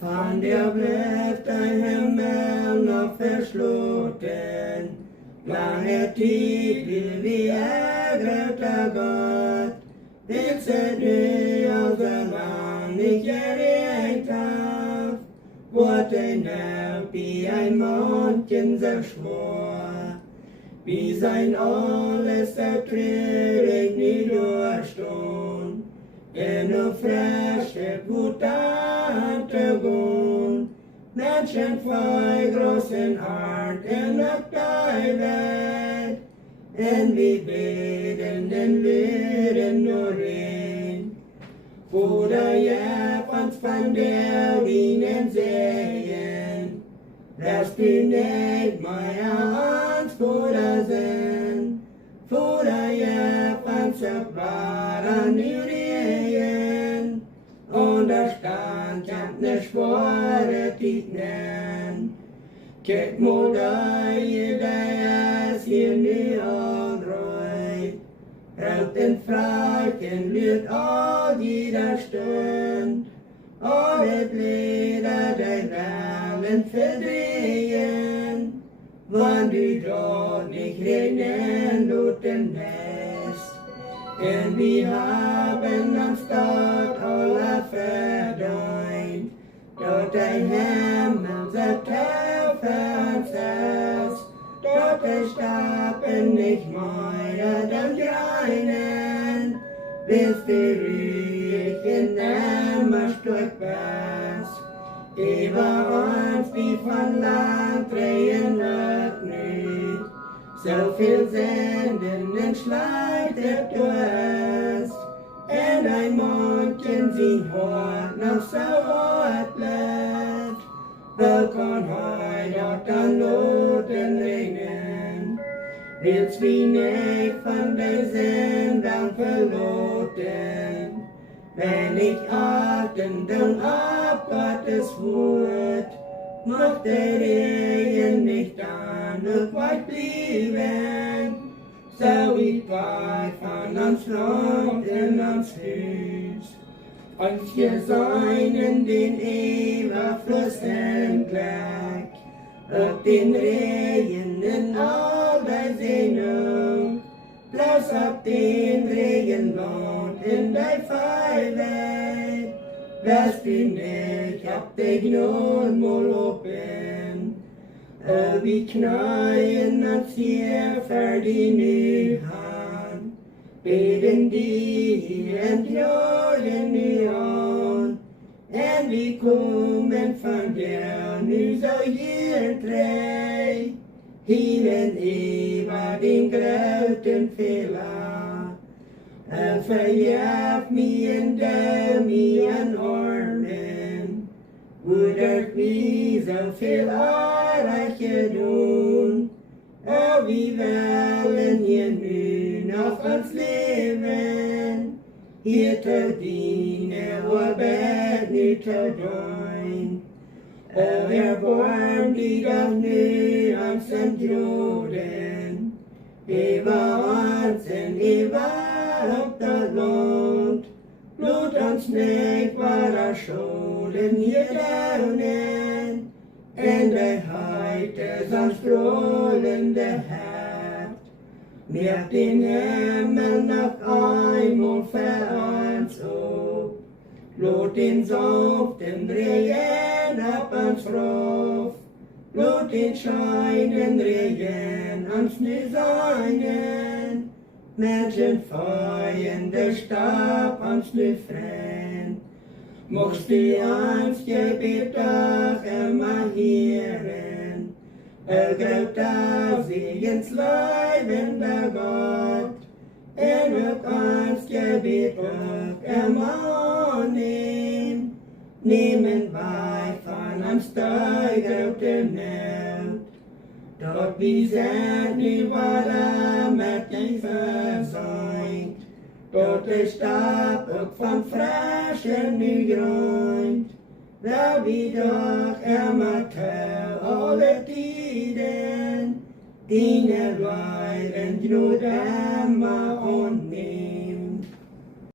Von der bleibt ein Himmel noch verschlossen. Lange Zeit will wie ergrüter Gott, jetzt du also lang nicht gerecht hab, wurde noch wie ein Mondchen so schwor, wie sein alles erträglich nie durchstund, nur frische gute Grund, Menschen voll großen Art in der Welt, und wir beten den Willen nur in, oder ja uns von der Wien sehen, dass die nicht mehr uns Bruder sind, oder ja uns erfahren Jurien, und da stand ja ne schwere Titnen, Kijk moeder je daar hier nu alrooi. Ruikt en fruit en leert al die daar stund. Al het leder der Wellen verdrehen. Want u dort nicht regnen doet den West. En wir haben uns dort alle verdient. Dort ein Himmel sagt dort starben nicht mehr den Greinen, bis die Rüchen immer Stückpass, über uns wie von Land drehen wird nicht, so viel Senden schleitet du es, und ein Mondchen sieht heute noch so rot bleibt. Wer kann heute auch dann Noten regnen? Willst wie nicht von der Sendung verloten? Wenn ich achten dann ab Gottes Wort, macht der Regen nicht an und weit blieben. So ich weit von uns Land in uns Hüß. Als wir seinen den Everfluss entlang, ob den Regen in all der Sehnung, bloß ob den Regenwald in der Freiheit, was du nicht ob der Gnade mal oben, wie knäuen uns hier für die Neuhand, beten die entjoyen nu an, en vi kommer från der nu så ger träg, hilen Eva din gröten fela, förgäv mig en döm i en armen, udert vi så fel arachedon, och vi välen ger nu noch ans Leben, hier te dienen, och bed nu te join. Erbarm die doch nu am St. Jordan, Eva uns en Eva auf das Land, Blut uns nicht war Schulden hier daunen, en der heute sonst rollende Herd, mir den Himmel noch einmal für uns auf, Blut den Saft im Regen ab uns rauf, Blut den scheinen Regen ans nu seinen, Menschen feuen der Stab ans nu fremd, mocht du ans Gebet doch immer hören, ergreift auf sie ins leibende Gott, wird ans Gebet doch immer annehmen, nehmen bei von uns steigerte Not, dort wie sind die Wader mit die versäumt, dort der Stab auch vom frischen Grund, da wie doch immer alle Tiden, die Leiden nur immer und